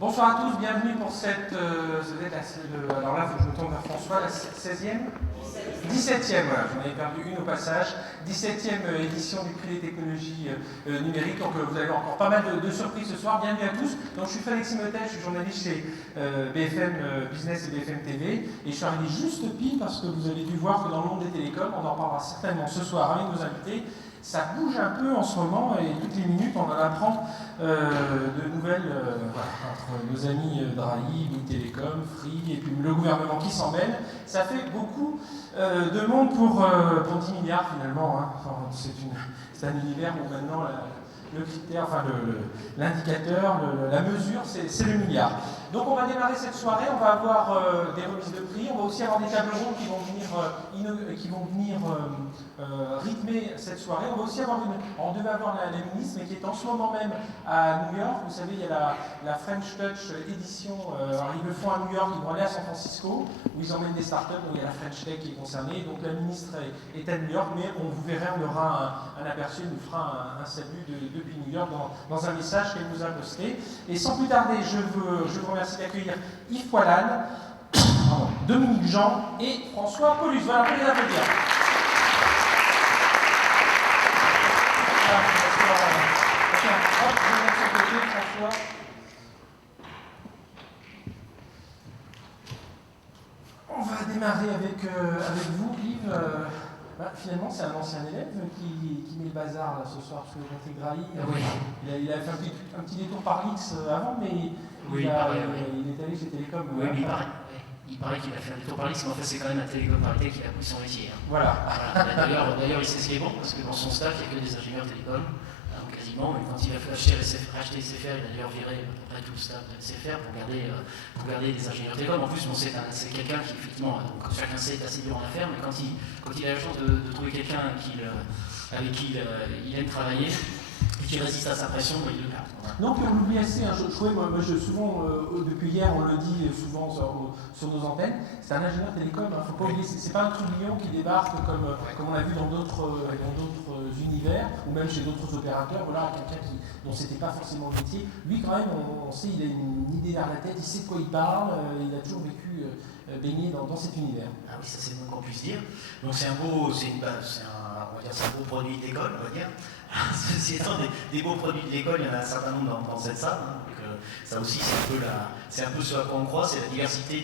Bonsoir à tous, bienvenue pour cette... alors là, il faut que je me tourne vers François, la 16e 17e, voilà, j'en avais perdu une au passage. 17e édition du prix des technologies numériques. Donc vous avez encore pas mal de surprises ce soir. Bienvenue à tous. Donc je suis Félix Simotel, je suis journaliste chez BFM Business et BFM TV. Et je suis arrivé juste pile parce que vous avez dû voir que dans le monde des télécoms, on en reparlera certainement ce soir avec nos invités. Ça bouge un peu en ce moment et toutes les minutes on en apprend de nouvelles entre nos amis Drahi, Bouygues Télécom, Free et puis le gouvernement qui s'en mêle. Ça fait beaucoup de monde pour 10 milliards finalement. Hein. Enfin, c'est un univers où maintenant le critère, enfin l'indicateur, la mesure, c'est le milliard. Donc on va démarrer cette soirée, on va avoir des remises de prix, on va aussi avoir des tables rondes qui vont venir rythmer cette soirée. On va aussi avoir on devait avoir la ministre, mais qui est en ce moment même à New York. Vous savez, il y a la French Touch édition, alors ils le font à New York, ils vont aller à San Francisco, où ils emmènent des startups, donc il y a la French Tech qui est concernée. Donc la ministre est à New York, mais vous verrez, on aura un aperçu, elle nous fera un salut depuis New York dans un message qu'elle nous a posté. Et sans plus tarder, je vous remercie d'accueillir Yves Poilane, Dominique Jean et François Paulus. Voilà, pour les applaudir. François. On va démarrer avec vous, Yves. Finalement, c'est un ancien élève qui met le bazar là, ce soir, parce que Patrick Drahi, il a fait un petit détour par l'X avant, mais il est allé chez Télécom. Oui, mais il paraît qu'il a fait un détour par l'X, mais en fait, c'est quand même à Télécom Parité qu'il a pris son métier. Hein. Voilà. D'ailleurs, il sait ce qui est bon, parce que dans son staff, il n'y a que des ingénieurs télécom, quasiment. Mais quand il a fait acheter SFR, il a d'ailleurs viré à peu près tout le staff de SFR pour garder des ingénieurs télécom. En plus, bon, c'est quelqu'un qui, effectivement, donc, chacun sait, est assez dur en affaires, mais quand il a la chance de trouver quelqu'un avec qui il aime travailler, et qui résiste à sa pression, il le garde. Voilà. Non, puis on l'oublie assez. Hein. Souvent, depuis hier, on le dit souvent sur nos antennes, c'est un ingénieur télécom. Faut pas oublier, c'est pas un trublion qui débarque comme on l'a vu dans d'autres univers, ou même chez d'autres opérateurs. Voilà, quelqu'un dont c'était pas forcément le métier. Lui, quand même, on sait, il a une idée derrière la tête, il sait de quoi il parle, il a toujours vécu baigné dans cet univers. Ah oui, ça c'est le moins qu'on puisse dire. Donc c'est un beau produit d'école, on va dire. Ceci étant, des beaux produits de l'école, il y en a un certain nombre dans cette salle. Hein. Donc, ça aussi, c'est un peu ce à quoi on croit, c'est la diversité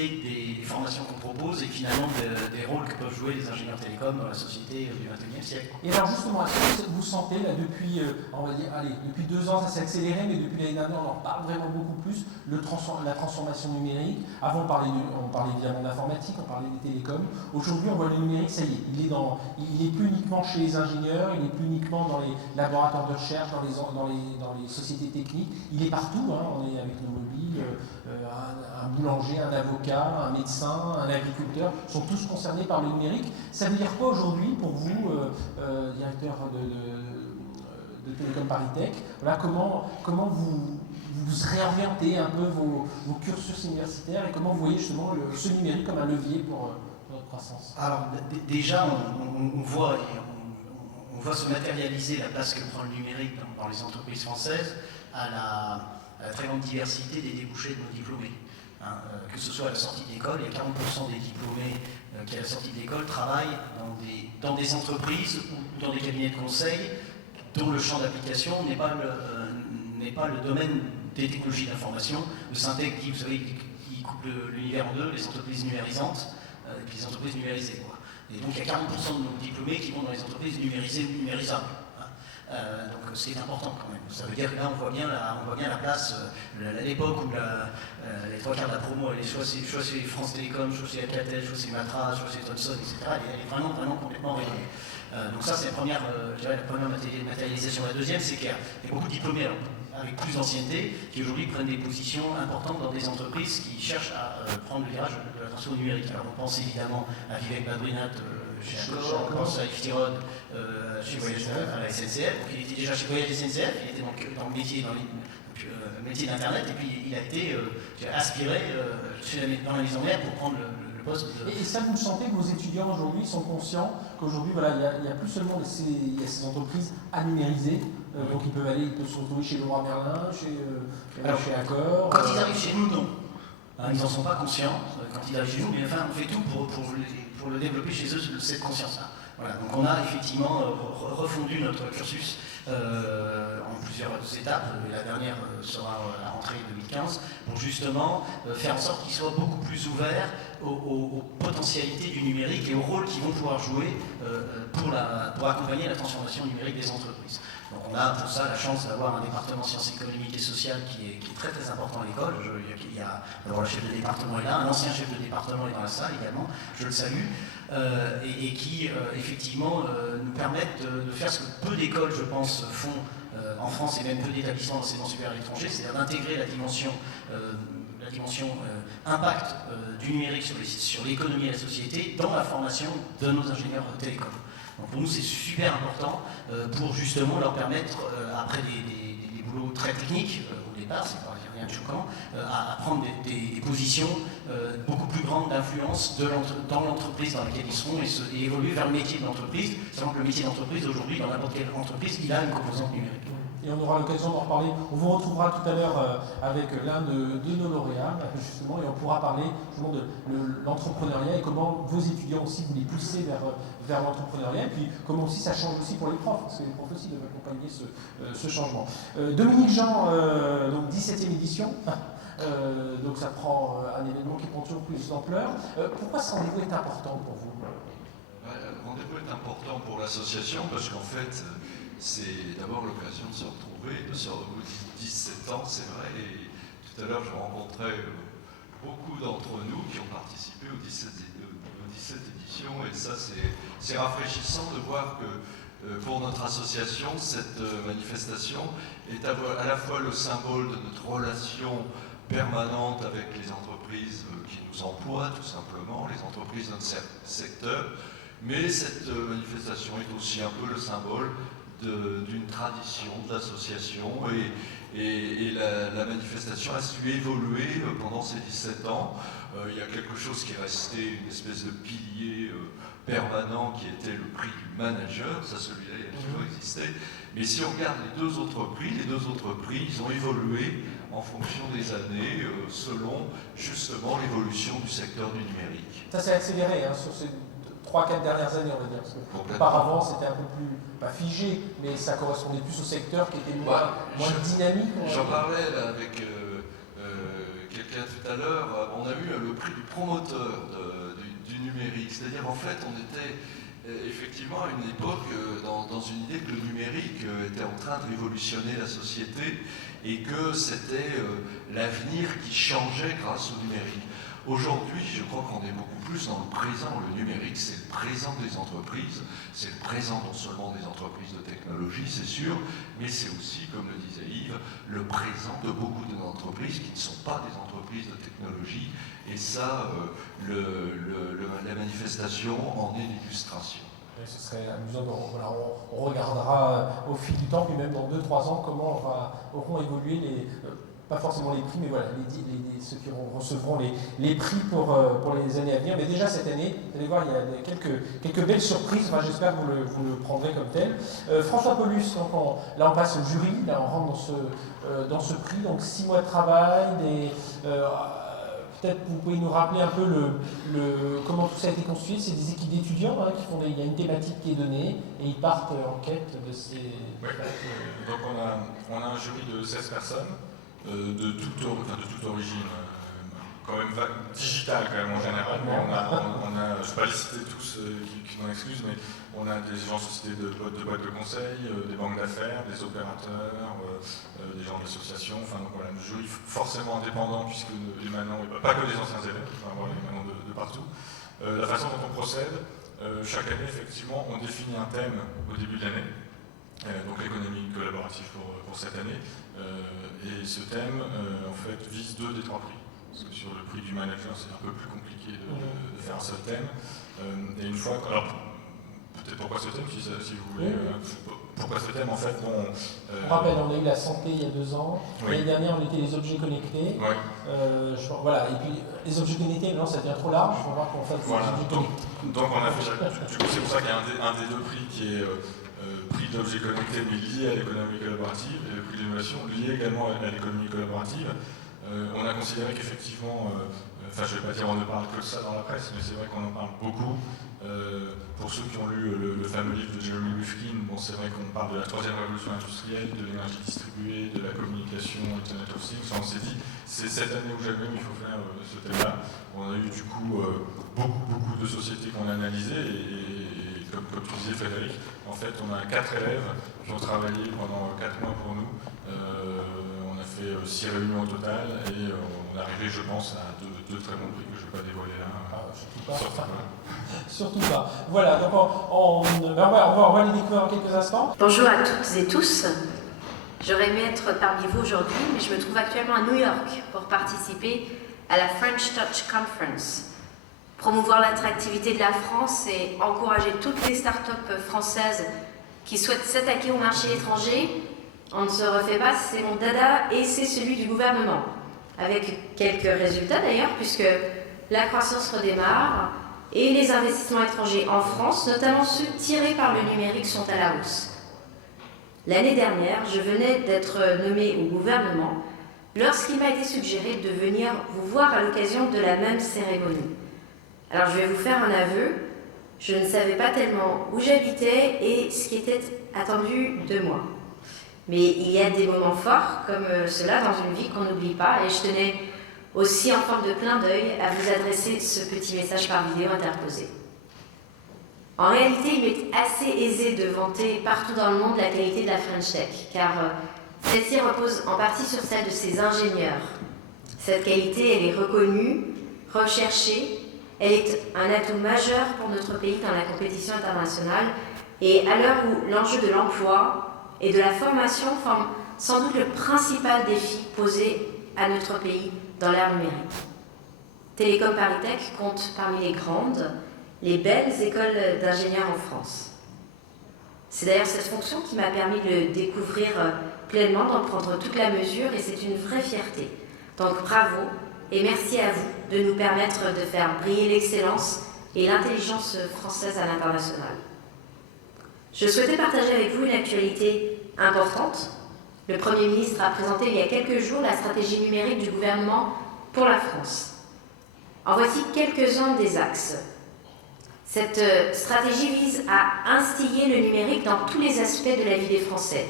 des formations qu'on propose et finalement des rôles que peuvent jouer les ingénieurs télécoms dans la société du XXIe siècle. Et alors justement, est-ce que vous sentez là depuis, on va dire, depuis 2 ans, ça s'est accéléré, mais depuis l'année dernière, on en parle vraiment beaucoup plus, la transformation numérique. Avant, on parlait évidemment d'informatique, on parlait des télécoms. Aujourd'hui, on voit le numérique, ça y est, il est plus uniquement chez les ingénieurs, il n'est plus uniquement dans les laboratoires de recherche, dans les sociétés techniques, il est partout. Hein. On est avec nos mobiles, un boulanger, un avocat, un médecin, un agriculteur, sont tous concernés par le numérique. Ça veut dire quoi aujourd'hui pour vous, directeur de Télécom Paris-Tech, voilà, comment vous réorientez un peu vos cursus universitaires et comment vous voyez justement ce numérique comme un levier pour votre croissance? Alors déjà, on voit se matérialiser la place que prend le numérique dans les entreprises françaises à la très grande diversité des débouchés de nos diplômés. Hein, que ce soit à la sortie d'école, il y a 40% des diplômés qui à la sortie de l'école travaillent dans des entreprises ou dans des cabinets de conseil dont le champ d'application n'est pas le domaine des technologies d'information. Le Syntec dit, vous savez, il coupe l'univers en deux, les entreprises numérisantes et puis les entreprises numérisées. Quoi. Et donc il y a 40% de nos diplômés qui vont dans les entreprises numérisées ou numérisables. Donc c'est important quand même. Ça veut dire que là on voit bien la place, à l'époque où les 3 quarts de la promo, soit c'est France Télécom, soit c'est Alcatel, soit c'est Matra, soit c'est Thomson, etc. Elle est vraiment complètement réglée. Donc ça c'est la première matérialisation. La deuxième, c'est qu'il y a beaucoup de diplômés avec plus d'ancienneté qui aujourd'hui prennent des positions importantes dans des entreprises qui cherchent à prendre le virage de la transformation numérique. Alors on pense évidemment à Vivek Badrinath chez Accor, on pense à Yves Tirode à la SNCF. Il était déjà chez Voyage SNCF, il était dans le métier d'Internet et puis il a été aspiré dans la maison mère pour prendre le poste de... Et ça, vous le sentez que vos étudiants aujourd'hui sont conscients qu'aujourd'hui, voilà, il y a plus seulement ces entreprises à numériser, Donc ils peuvent se retrouver chez Leroy Merlin, chez Accor. Quand ils arrivent chez nous, non. Hein, ils n'en sont pas conscients quand ils arrivent chez nous, mais enfin on fait tout pour le développer chez eux, cette conscience-là. Voilà, donc on a effectivement refondu notre cursus en plusieurs étapes. La dernière sera à la rentrée 2015, pour justement faire en sorte qu'ils soient beaucoup plus ouverts aux potentialités du numérique et au rôle qu'ils vont pouvoir jouer pour accompagner la transformation numérique des entreprises. Donc on a pour ça la chance d'avoir un département sciences économiques et sociales qui est très très important à l'école. Il y a d'abord le chef de département est là, un ancien chef de département est dans la salle également, je le salue, et qui effectivement nous permettent de faire ce que peu d'écoles, je pense, font en France et même peu d'établissements d'enseignement supérieur à l'étranger, c'est-à-dire d'intégrer la dimension impact du numérique sur l'économie et la société dans la formation de nos ingénieurs télécoms. Donc pour nous, c'est super important pour justement leur permettre, après des boulots très techniques, au départ, c'est pas rien de choquant, à prendre des positions beaucoup plus grandes d'influence dans l'entreprise dans laquelle ils seront et évoluer vers le métier de l'entreprise, sachant que le métier d'entreprise, aujourd'hui, dans n'importe quelle entreprise, il a une composante numérique. Et on aura l'occasion d'en reparler. On vous retrouvera tout à l'heure avec l'un de nos lauréats, justement, et on pourra parler justement de l'entrepreneuriat et comment vos étudiants aussi vous les poussez vers l'entrepreneuriat, et puis comment aussi ça change aussi pour les profs, parce que les profs aussi doivent accompagner ce changement. Dominique Jean, donc 17e édition, donc ça prend un événement qui prend toujours plus d'ampleur. Pourquoi ce rendez-vous est important pour vous? Le rendez-vous est important pour l'association parce qu'en fait, c'est d'abord l'occasion de se retrouver, de se retrouver 17 ans, c'est vrai, et tout à l'heure je rencontrais beaucoup d'entre nous qui ont participé aux 17 éditions, et ça c'est rafraîchissant de voir que pour notre association, cette manifestation est à la fois le symbole de notre relation permanente avec les entreprises qui nous emploient, tout simplement, les entreprises de notre secteur, mais cette manifestation est aussi un peu le symbole d'une tradition d'association, et la manifestation a su évoluer pendant ces 17 ans. Il y a quelque chose qui est resté, une espèce de pilier permanent qui était le prix du manager, ça celui-là il a toujours existé, mais si on regarde les deux autres prix ils ont évolué en fonction des années selon justement l'évolution du secteur du numérique. Ça s'est accéléré sur ces 3-4 dernières années, on va dire, parce que auparavant c'était un peu plus, pas figé, mais ça correspondait plus au secteur qui était moins dynamique. J'en parlais là, avec quelqu'un tout à l'heure, on a eu le prix du promoteur du numérique, c'est-à-dire en fait on était effectivement à une époque dans une idée que le numérique était en train de révolutionner la société et que c'était l'avenir qui changeait grâce au numérique. Aujourd'hui, je crois qu'on est beaucoup plus dans le présent. Le numérique, c'est le présent des entreprises, c'est le présent non seulement des entreprises de technologie, c'est sûr, mais c'est aussi, comme le disait Yves, le présent de beaucoup d'entreprises qui ne sont pas des entreprises de technologie. Et ça, la manifestation en est l'illustration. Ce serait amusant, on regardera au fil du temps, puis même dans 2-3 ans, comment auront évolué pas forcément les prix, mais voilà, ceux qui recevront les prix pour les années à venir. Mais déjà cette année, vous allez voir, il y a quelques belles surprises, enfin, j'espère que vous le prendrez comme tel. François Paulus, donc là on passe au jury, là on rentre dans ce prix, donc 6 mois de travail, peut-être vous pouvez nous rappeler un peu comment tout ça a été construit. C'est des équipes d'étudiants qui font il y a une thématique qui est donnée et ils partent en quête de ces... Oui. Donc on a un jury de 16 personnes de toute origine, quand même digitale quand même en général, mais on a je ne vais pas les citer tous qui m'en excusent, mais on a des gens sociétés de boîtes de conseil, des banques d'affaires, des opérateurs, des gens d'associations, enfin donc voilà, le jury forcément indépendant puisque les manants, pas que des anciens élèves, enfin voilà, les manants de partout. La façon dont on procède, chaque année effectivement on définit un thème au début de l'année, donc l'économie collaborative pour cette année, et ce thème en fait vise 2 des 3 prix, parce que sur le prix du manager c'est un peu plus compliqué de faire un seul thème, et une fois, alors peut-être pourquoi ce thème si vous voulez, pourquoi ce thème en fait on rappelle, on a eu la santé il y a 2 ans, l'année dernière on était les objets connectés, voilà, et puis les objets connectés, maintenant ça devient trop large, il faut voir qu'on fasse des objets connectés. Donc on a fait, du coup c'est pour ça qu'il y a un des 2 prix qui est prix d'objets connectés mais liés à l'économie collaborative et le prix d'innovation lié également à l'économie collaborative. On a considéré qu'effectivement, enfin je ne vais pas dire on ne parle que de ça dans la presse, mais c'est vrai qu'on en parle beaucoup. Pour ceux qui ont lu le fameux livre de Jeremy Rifkin, bon, c'est vrai qu'on parle de la troisième révolution industrielle, de l'énergie distribuée, de la communication, Internet of Things. On s'est dit, c'est cette année ou jamais il faut faire ce thème-là. On a eu du coup beaucoup de sociétés qu'on a analysées et comme tu disais Frédéric, en fait on a 4 élèves qui ont travaillé pendant 4 mois pour nous. On a fait 6 réunions au total et on est arrivé, je pense, à deux très bons prix que je ne vais pas dévoiler là. Surtout pas. Voilà, donc on va les découvrir en quelques instants. Bonjour à toutes et tous. J'aurais aimé être parmi vous aujourd'hui, mais je me trouve actuellement à New York pour participer à la French Touch Conference. Promouvoir l'attractivité de la France et encourager toutes les startups françaises qui souhaitent s'attaquer au marché étranger. On ne se refait pas, c'est mon dada et c'est celui du gouvernement. Avec quelques résultats d'ailleurs, puisque la croissance redémarre et les investissements étrangers en France, notamment ceux tirés par le numérique, sont à la hausse. L'année dernière, je venais d'être nommée au gouvernement lorsqu'il m'a été suggéré de venir vous voir à l'occasion de la même cérémonie. Alors je vais vous faire un aveu, je ne savais pas tellement où j'habitais et ce qui était attendu de moi. Mais il y a des moments forts comme cela dans une vie qu'on n'oublie pas et je tenais aussi en forme de clin d'œil à vous adresser ce petit message par vidéo interposé. En réalité, il m'est assez aisé de vanter partout dans le monde la qualité de la French Tech, car celle-ci repose en partie sur celle de ses ingénieurs. Cette qualité, elle est reconnue, recherchée, elle est un atout majeur pour notre pays dans la compétition internationale, et à l'heure où l'enjeu de l'emploi et de la formation forme sans doute le principal défi posé à notre pays dans l'ère numérique. Télécom ParisTech compte parmi les grandes, les belles écoles d'ingénieurs en France. C'est d'ailleurs cette fonction qui m'a permis de le découvrir pleinement, d'en prendre toute la mesure et c'est une vraie fierté. Donc bravo et merci à vous de nous permettre de faire briller l'excellence et l'intelligence française à l'international. Je souhaitais partager avec vous une actualité importante. Le Premier ministre a présenté il y a quelques jours la stratégie numérique du gouvernement pour la France. En voici quelques-uns des axes. Cette stratégie vise à instiller le numérique dans tous les aspects de la vie des Français.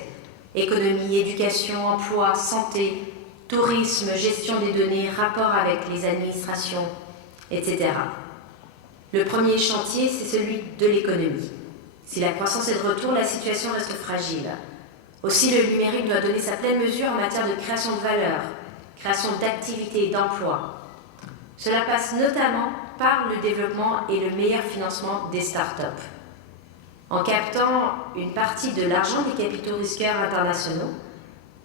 Économie, éducation, emploi, santé, tourisme, gestion des données, rapport avec les administrations, etc. Le premier chantier, c'est celui de l'économie. Si la croissance est de retour, la situation reste fragile. Aussi, le numérique doit donner sa pleine mesure en matière de création de valeur, création d'activités et d'emplois. Cela passe notamment par le développement et le meilleur financement des startups. En captant une partie de l'argent des capitaux risqueurs internationaux,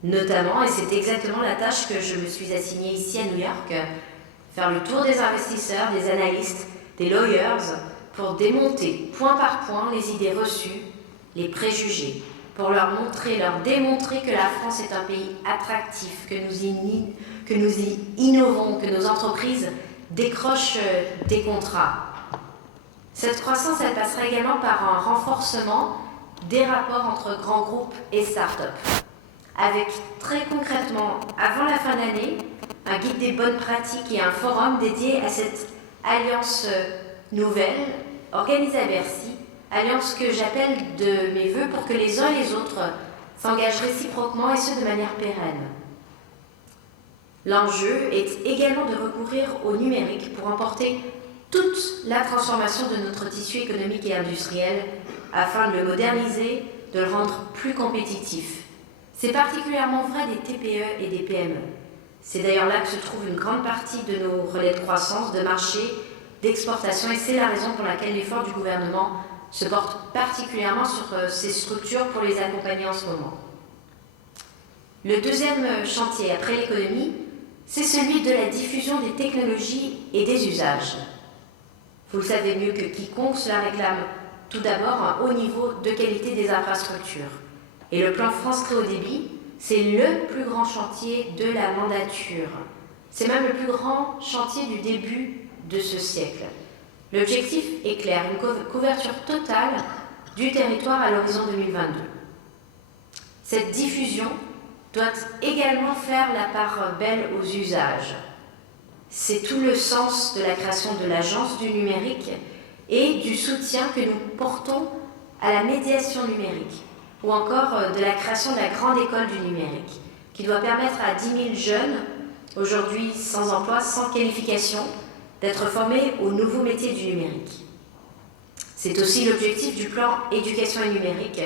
notamment, et c'est exactement la tâche que je me suis assignée ici à New York, faire le tour des investisseurs, des analystes, des lawyers, pour démonter point par point les idées reçues, les préjugés, pour leur démontrer que la France est un pays attractif, que nous y innovons, que nos entreprises décrochent des contrats. Cette croissance, elle passera également par un renforcement des rapports entre grands groupes et start-up, avec très concrètement, avant la fin de l'année, un guide des bonnes pratiques et un forum dédié à cette alliance nouvelle, organisée à Bercy, alliance que j'appelle de mes vœux pour que les uns et les autres s'engagent réciproquement et ce de manière pérenne. L'enjeu est également de recourir au numérique pour emporter toute la transformation de notre tissu économique et industriel afin de le moderniser, de le rendre plus compétitif. C'est particulièrement vrai des TPE et des PME. C'est d'ailleurs là que se trouve une grande partie de nos relais de croissance, de marché, d'exportation et c'est la raison pour laquelle l'effort du gouvernement se porte particulièrement sur ces structures pour les accompagner en ce moment. Le deuxième chantier après l'économie, c'est celui de la diffusion des technologies et des usages. Vous le savez mieux que quiconque, cela réclame tout d'abord un haut niveau de qualité des infrastructures. Et le plan France Très Haut Débit, c'est le plus grand chantier de la mandature. C'est même le plus grand chantier du début de ce siècle. L'objectif est clair, une couverture totale du territoire à l'horizon 2022. Cette diffusion doit également faire la part belle aux usages. C'est tout le sens de la création de l'Agence du numérique et du soutien que nous portons à la médiation numérique, ou encore de la création de la grande école du numérique, qui doit permettre à 10 000 jeunes, aujourd'hui sans emploi, sans qualification, d'être formés aux nouveaux métiers du numérique. C'est aussi l'objectif du plan éducation et numérique,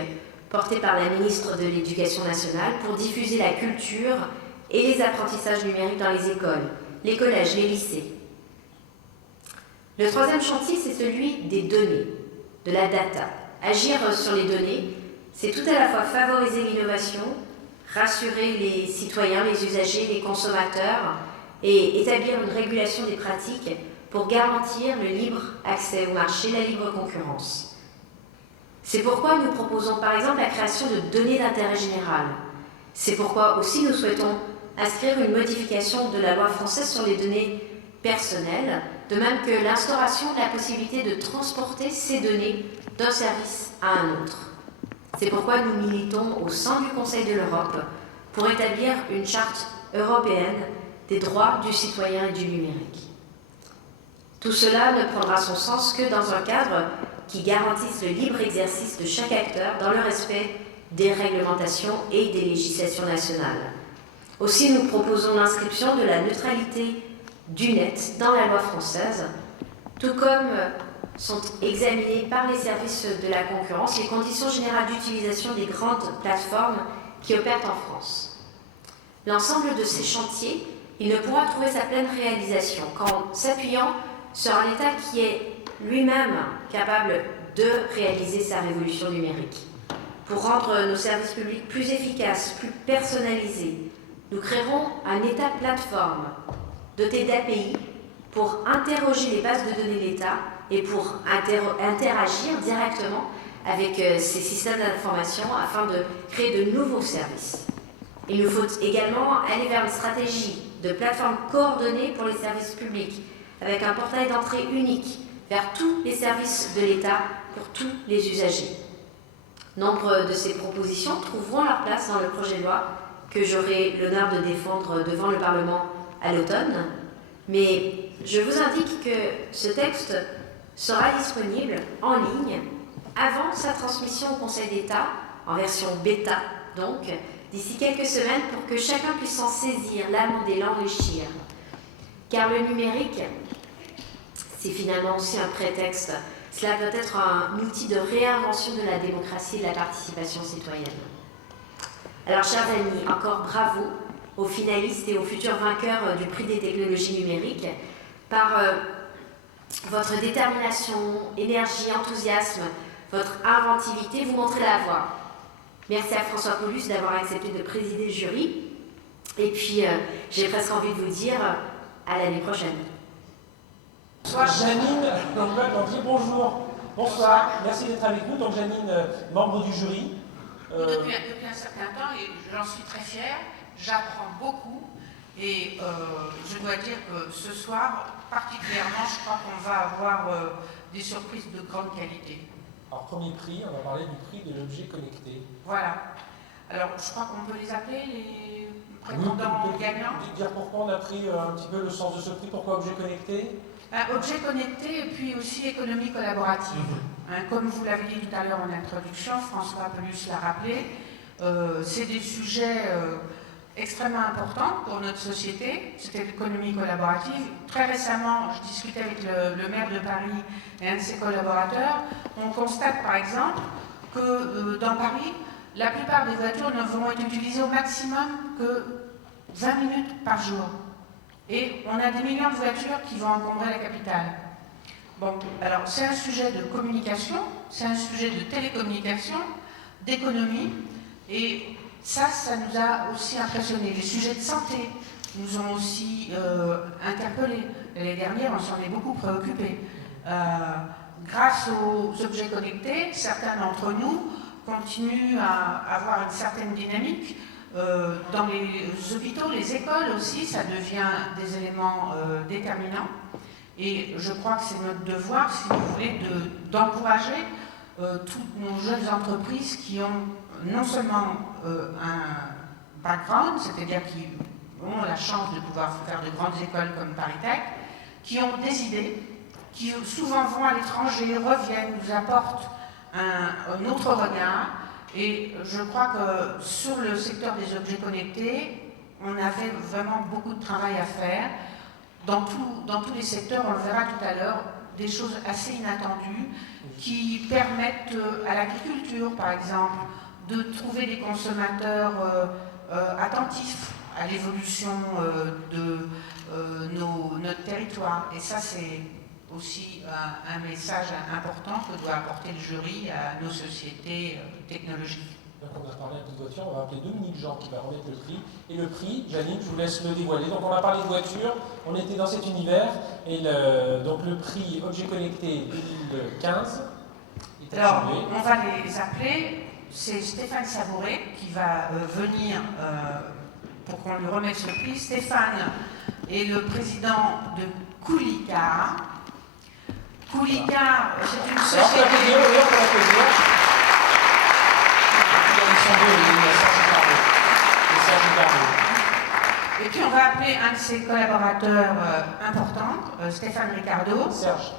porté par la ministre de l'Éducation nationale, pour diffuser la culture et les apprentissages numériques dans les écoles, les collèges, les lycées. Le troisième chantier, c'est celui des données, de la data. Agir sur les données, c'est tout à la fois favoriser l'innovation, rassurer les citoyens, les usagers, les consommateurs et établir une régulation des pratiques pour garantir le libre accès au marché, la libre concurrence. C'est pourquoi nous proposons par exemple la création de données d'intérêt général. C'est pourquoi aussi nous souhaitons inscrire une modification de la loi française sur les données personnelles, de même que l'instauration de la possibilité de transporter ces données d'un service à un autre. C'est pourquoi nous militons au sein du Conseil de l'Europe pour établir une charte européenne des droits du citoyen et du numérique. Tout cela ne prendra son sens que dans un cadre qui garantisse le libre exercice de chaque acteur dans le respect des réglementations et des législations nationales. Aussi, nous proposons l'inscription de la neutralité du net dans la loi française, tout comme sont examinées par les services de la concurrence les conditions générales d'utilisation des grandes plateformes qui opèrent en France. L'ensemble de ces chantiers, il ne pourra trouver sa pleine réalisation qu'en s'appuyant sur un État qui est lui-même capable de réaliser sa révolution numérique. Pour rendre nos services publics plus efficaces, plus personnalisés, nous créerons un État plateforme doté d'API pour interroger les bases de données d'État et pour interagir directement avec ces systèmes d'information afin de créer de nouveaux services. Il nous faut également aller vers une stratégie de plateforme coordonnée pour les services publics, avec un portail d'entrée unique vers tous les services de l'État pour tous les usagers. Nombre de ces propositions trouveront leur place dans le projet de loi que j'aurai l'honneur de défendre devant le Parlement à l'automne, mais je vous indique que ce texte sera disponible en ligne avant sa transmission au Conseil d'État, en version bêta donc, d'ici quelques semaines pour que chacun puisse s'en saisir, l'amender, l'enrichir. Car le numérique, c'est finalement aussi un prétexte. Cela doit être un outil de réinvention de la démocratie et de la participation citoyenne. Alors, chers amis, encore bravo aux finalistes et aux futurs vainqueurs du prix des technologies numériques. Par votre détermination, énergie, enthousiasme, votre inventivité, vous montrez la voie. Merci à François Paulus d'avoir accepté de présider le jury. Et puis, j'ai presque envie de vous dire à l'année prochaine. Janine, donc là, on dit bonjour. Bonsoir, merci d'être avec nous. Donc Janine, membre du jury. Depuis un certain temps, et j'en suis très fière, j'apprends beaucoup. Et je dois dire que ce soir, particulièrement, je crois qu'on va avoir des surprises de grande qualité. Alors, premier prix, on va parler du prix de l'objet connecté. Voilà. Alors, je crois qu'on peut les appeler les prétendants gagnants. Dire pourquoi on a pris un petit peu le sens de ce prix, pourquoi objet connecté? Objet connecté et puis aussi économie collaborative. Comme vous l'avez dit tout à l'heure en introduction, François Paulus l'a rappelé, c'est des sujets extrêmement importants pour notre société. C'était l'économie collaborative. Très récemment, je discutais avec le maire de Paris et un de ses collaborateurs. On constate par exemple que dans Paris, la plupart des voitures ne vont être utilisées au maximum que 20 minutes par jour. Et on a des millions de voitures qui vont encombrer la capitale. Bon, alors c'est un sujet de communication, c'est un sujet de télécommunication, d'économie, et ça nous a aussi impressionnés. Les sujets de santé nous ont aussi interpellés. L'année dernière, on s'en est beaucoup préoccupés. Grâce aux objets connectés, certains d'entre nous continuent à avoir une certaine dynamique. Dans les hôpitaux, les écoles aussi, ça devient des éléments déterminants. Et je crois que c'est notre devoir, si vous voulez, d'encourager toutes nos jeunes entreprises qui ont non seulement un background, c'est-à-dire qui ont la chance de pouvoir faire de grandes écoles comme ParisTech, qui ont des idées, qui souvent vont à l'étranger, reviennent, nous apportent un autre regard. Et je crois que sur le secteur des objets connectés, on avait vraiment beaucoup de travail à faire. Dans tous les secteurs, on le verra tout à l'heure, des choses assez inattendues qui permettent à l'agriculture, par exemple, de trouver des consommateurs attentifs à l'évolution de notre territoire. Et ça, c'est aussi un message important que doit apporter le jury à nos sociétés technologiques. Donc on a parlé un peu de voiture, on va appeler Dominique Jean qui va remettre le prix. Et le prix, Janine, je vous laisse le dévoiler. Donc on a parlé de voiture, on était dans cet univers, et donc le prix Objet Connecté 2015 est Alors, attribué. on va les appeler. C'est Stéphane Savouret qui va venir pour qu'on lui remette ce prix. Stéphane est le président de Coulicar. Coulicar, c'est une société... Et puis on va appeler un de ses collaborateurs importants, Stéphane Ricardo. Serge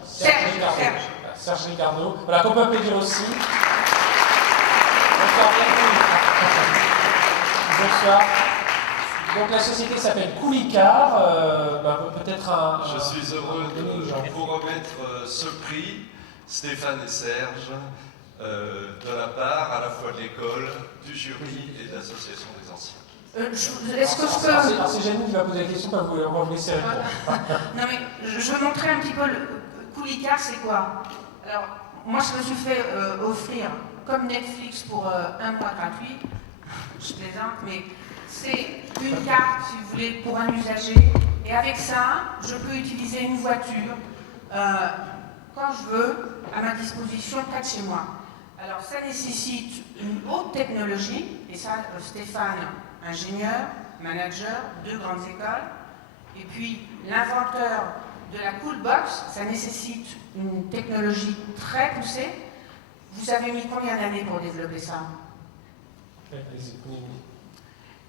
Ricardo. Voilà, qu'on peut applaudir aussi. Bonsoir. Donc la société s'appelle Coulicar. Peut-être un... Je suis heureux de vous remettre ce prix, Stéphane et Serge, de la part à la fois de l'école, du jury et de l'association des anciens. Est-ce que je peux... C'est Janine qui va poser la question, on va vous laisser répondre. Non mais je veux montrer un petit peu le Coulicar, c'est quoi? Alors, moi je me suis fait offrir, comme Netflix pour un mois gratuit, je plaisante, mais c'est une carte, si vous voulez, pour un usager, et avec ça, je peux utiliser une voiture quand je veux, à ma disposition, près de chez moi. Alors ça nécessite une haute technologie, et ça, Stéphane, ingénieur, manager, 2 grandes écoles, et puis l'inventeur de la Coolbox, ça nécessite une technologie très poussée. Vous avez mis combien d'années pour développer ça?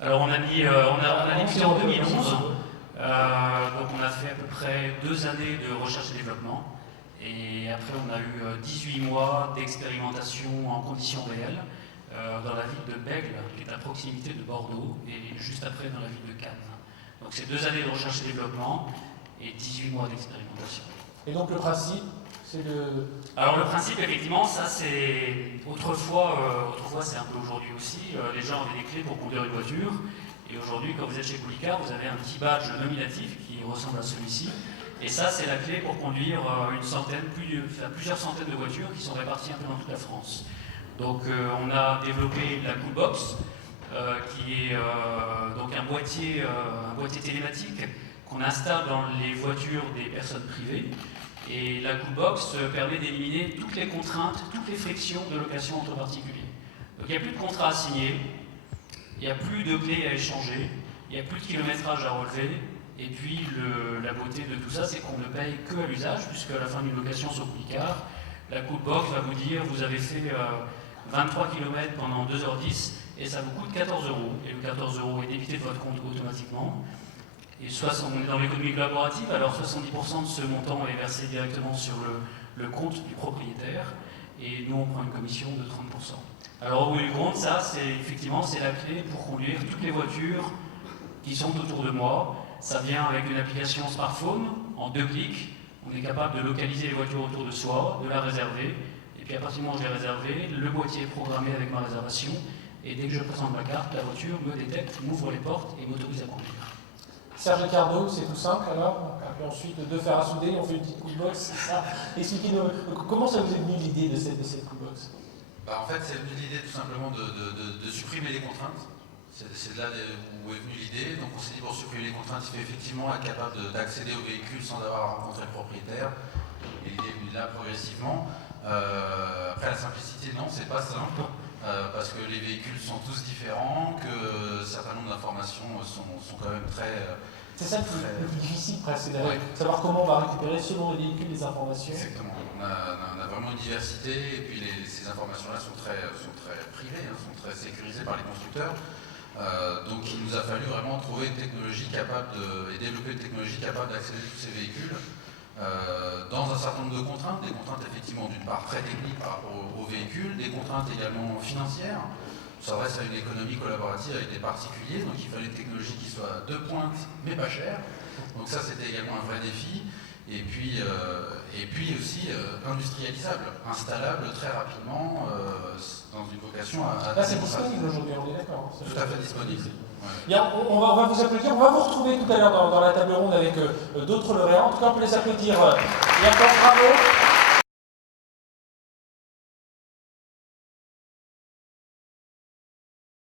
Alors on a débuté en 2011, donc on a fait à peu près 2 années de recherche et développement, et après on a eu 18 mois d'expérimentation en conditions réelles dans la ville de Bègle, qui est à proximité de Bordeaux, et juste après dans la ville de Cannes. Donc c'est 2 années de recherche et développement et 18 mois d'expérimentation. Et donc le principe, c'est de... Alors le principe, effectivement, ça c'est... Autrefois c'est un peu aujourd'hui aussi, les gens avaient des clés pour conduire une voiture, et aujourd'hui, quand vous êtes chez Coulicar, vous avez un petit badge nominatif qui ressemble à celui-ci, et ça c'est la clé pour conduire plusieurs centaines de voitures qui sont réparties un peu dans toute la France. Donc on a développé la Coolbox, qui est donc un boîtier télématique qu'on installe dans les voitures des personnes privées. Et la Coolbox permet d'éliminer toutes les contraintes, toutes les frictions de location entre particuliers. Donc il n'y a plus de contrat à signer, il n'y a plus de clés à échanger, il n'y a plus de kilométrage à relever. Et puis la beauté de tout ça, c'est qu'on ne paye que à l'usage, puisque à la fin d'une location sur Coulicar, la Coolbox va vous dire vous avez fait 23 km pendant 2h10 et ça vous coûte 14 €. Et le 14 € est débité de votre compte automatiquement. Et on est dans l'économie collaborative, alors 70% de ce montant est versé directement sur le compte du propriétaire, et nous on prend une commission de 30%. Alors au bout du compte, ça c'est effectivement la clé pour conduire toutes les voitures qui sont autour de moi. Ça vient avec une application smartphone, en 2 clics, on est capable de localiser les voitures autour de soi, de la réserver, et puis à partir du moment où je l'ai réservée, le boîtier est programmé avec ma réservation, et dès que je présente ma carte, la voiture me détecte, m'ouvre les portes et m'autorise à conduire. Serge Ricardo, c'est tout simple alors. Et puis ensuite, de faire à souder, on fait une petite Coolbox, c'est ça. Expliquez-nous, comment ça vous est venu l'idée de cette Coolbox? En fait, c'est venu l'idée tout simplement de supprimer les contraintes. C'est de là où est venue l'idée. Donc on s'est dit pour supprimer les contraintes, il faut effectivement être capable d'accéder au véhicule sans avoir à rencontrer le propriétaire. Et l'idée est venue de là progressivement. Après la simplicité, non, c'est pas simple. Parce que les véhicules sont tous différents, que un certain nombre d'informations sont quand même très C'est ça le plus difficile presque, c'est de savoir comment on va récupérer selon les véhicules les informations. Exactement. On a vraiment une diversité et puis ces informations-là sont très privées, sont très sécurisées par les constructeurs. Donc il nous a fallu vraiment trouver une technologie capable et développer une technologie capable d'accéder à tous ces véhicules dans un certain nombre de contraintes, des contraintes effectivement d'une part très techniques par rapport aux véhicules, des contraintes également financières. On s'adresse à une économie collaborative avec des particuliers, donc il fallait une technologie qui soit de pointe mais pas chère. Donc ça c'était également un vrai défi. Et puis aussi industrialisable, installable très rapidement dans une vocation à... Là c'est disponible aujourd'hui, on est d'accord. Tout à fait disponible. Ouais. Bien, on va vous applaudir, on va vous retrouver tout à l'heure dans la table ronde avec d'autres lauréats. En tout cas on peut les applaudir. Bien, bravo.